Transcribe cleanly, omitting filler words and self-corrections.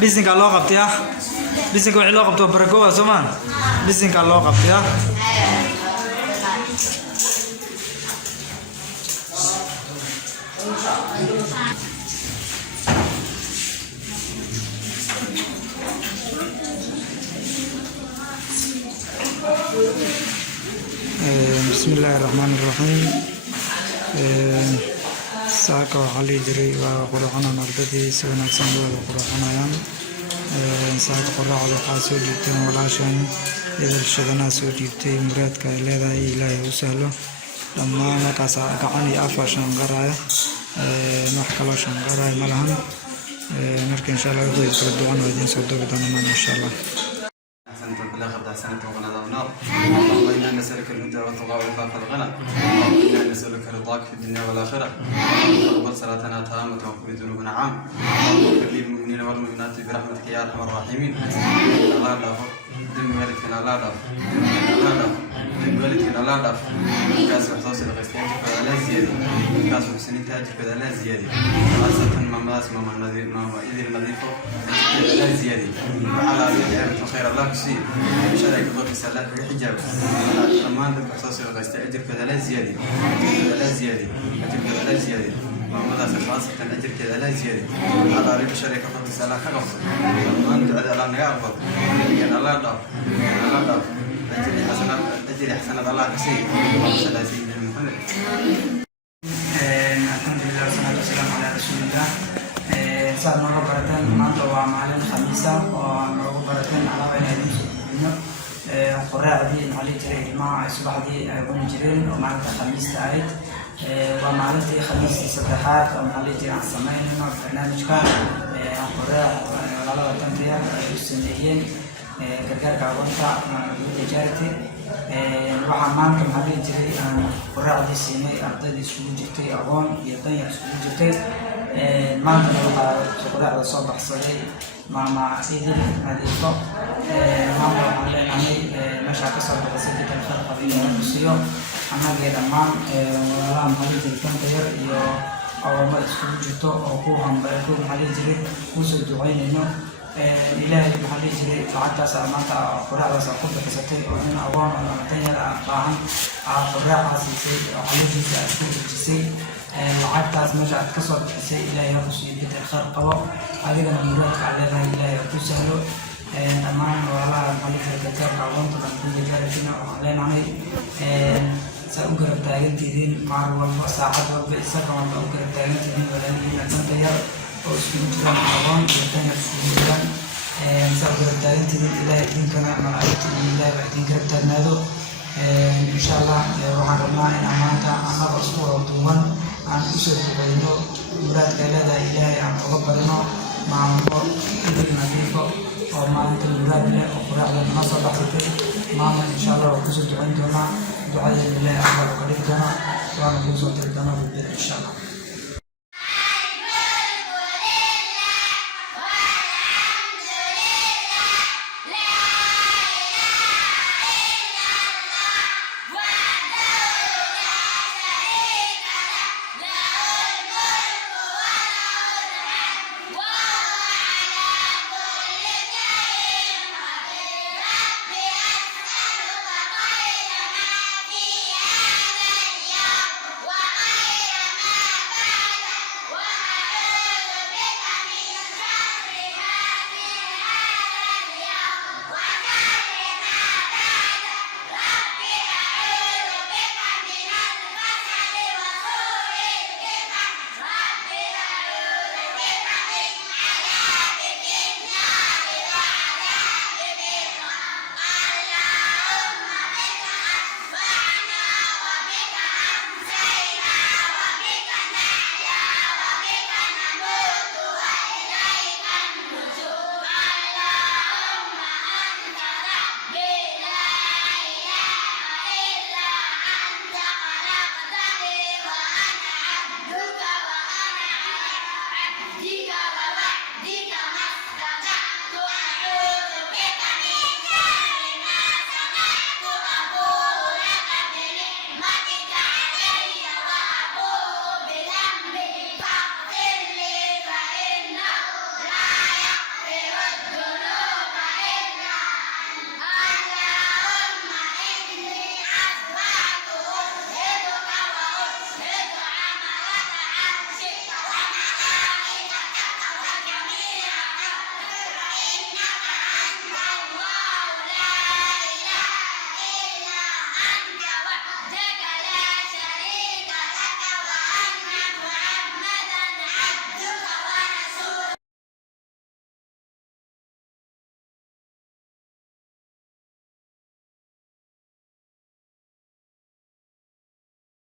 بيزنك الله قبط يا بيزنك وعلو قبط وبركوه زمان بيزنك الله قبط يا بسم الله الرحمن الرحيم ساكو علي جري وقرآن نرددي سوينا سندوا القرآن يام ساكو قرآن قاسو جبتين ولا شان إذا الشغنا سو جبتين مراد كإلهي إلهي وسهله dhammaan markaas gacan iyo af shanqaraya wax kaloo shanqaraya ma lahan marka insha Allah way kala duwan oo idin soo doobi doonaan insha Allah بالله خد حسنة وغنى ونار اللهم إنا نسألك الهدى والتقى والعفاف والغنى اللهم إنا نسألك رضاك في الدنيا والآخرة تقبل صلاتنا تامة وكل ذنوبنا عام اللهم اغفر للمؤمنين والمؤمنات برحمتك يا أرحم الراحمين الله دافع دم والدكنا الله دافع دم والدكنا الله دافع كاس وحصوص الغسيل فلا زيادة كاس وحسن تاج فلا زيادة خاصة مماس ماما النذير ماما إذن نظيفه لا زيادة وعلى ذلك خير الله كسير شارك الله في سلاك الحجاب أمان ذلك أساس الغسيل أجر كذا لا زيادة لا زيادة أجر كذا لا زيادة ماما خاصة أجر كذا لا زيادة على ذلك شارك الله في سلاك خلاص أمان تعالى الله نعرفه يعني الله دار الله دار أجر حسنة الله كسير صلى سيدنا محمد الحمد لله والصلاة والسلام على رسول الله saad nooga barateen maanta waa maalin khamiisa oo nooga barateen alaaba inay idin soo gudbino qoraacdii maxaa lihi jiray ilmaha ay subaxdii ay cuni jireen oo maalinta khamiista ahayd waa maalintii khamiistii saddexaad oo maxaa lihi jiray aan samaynayno barnaamijka qoraac walaalada tantiya ay u sameeyeen gargaarka agoonta charity waxaa maanta maxaa lihi jiray aan qoraacdii siinay ardaydii isugu jirtay agoon iyo danyar isugu jirtay maanta waxaa qoraacda soo baxsaday maama idil nadiifo maanta waxaan leenahay meeshaa ka soo baxisay jidal khalqad iyo kusiyo annagii dhammaan walaalaha maxaa lihi jiray tanka yar iyo awooma iskugu jirto oo ku hambay ku maxaa lihi jiray kusoo ducaynayno ilaahay maxaa lihi jiray lacagtaas maanta qoraacdaas ku bixisatay oo nin agoon oo danyar baahan qoraaca siisay oo xalidiisa aad ku dejisay lacagtaas meesha aad ka soo bixisay ilaahay ha ku siiyo bedel khayr qabo adigana muraadka aad leedahay ilaahay ha ku sahlo dhammaan walaalaha maxaa lihi jiray gargaarka agoonta dhankuya gaaratina waxaan leenahay saa u garab taagantihiin maalin walba saacad walba isaga walba u garab taagantihiin walaalihiina danta yar oo iskugu jiraan agoon iyo danyar iskugu jiraan saa u garab taagantihiin ilaahay idinkana malaa'igta iyo ilaahay baa idin garab taagnaado insha Allah waxaan rabnaa inaan maanta annaga isku wada duuban aan usoo duceyno muraadka leedahay ilaahay aan uga barino maamo idil nadiifo oo maalinta muraad leh oo qoraacda noo soo baxsatay maama insha Allah waa kusoo duceyn doonaa ducadeeda ilaahay aqbal uga dhigi doonaa waana kuu soo diri doonaa insha Allah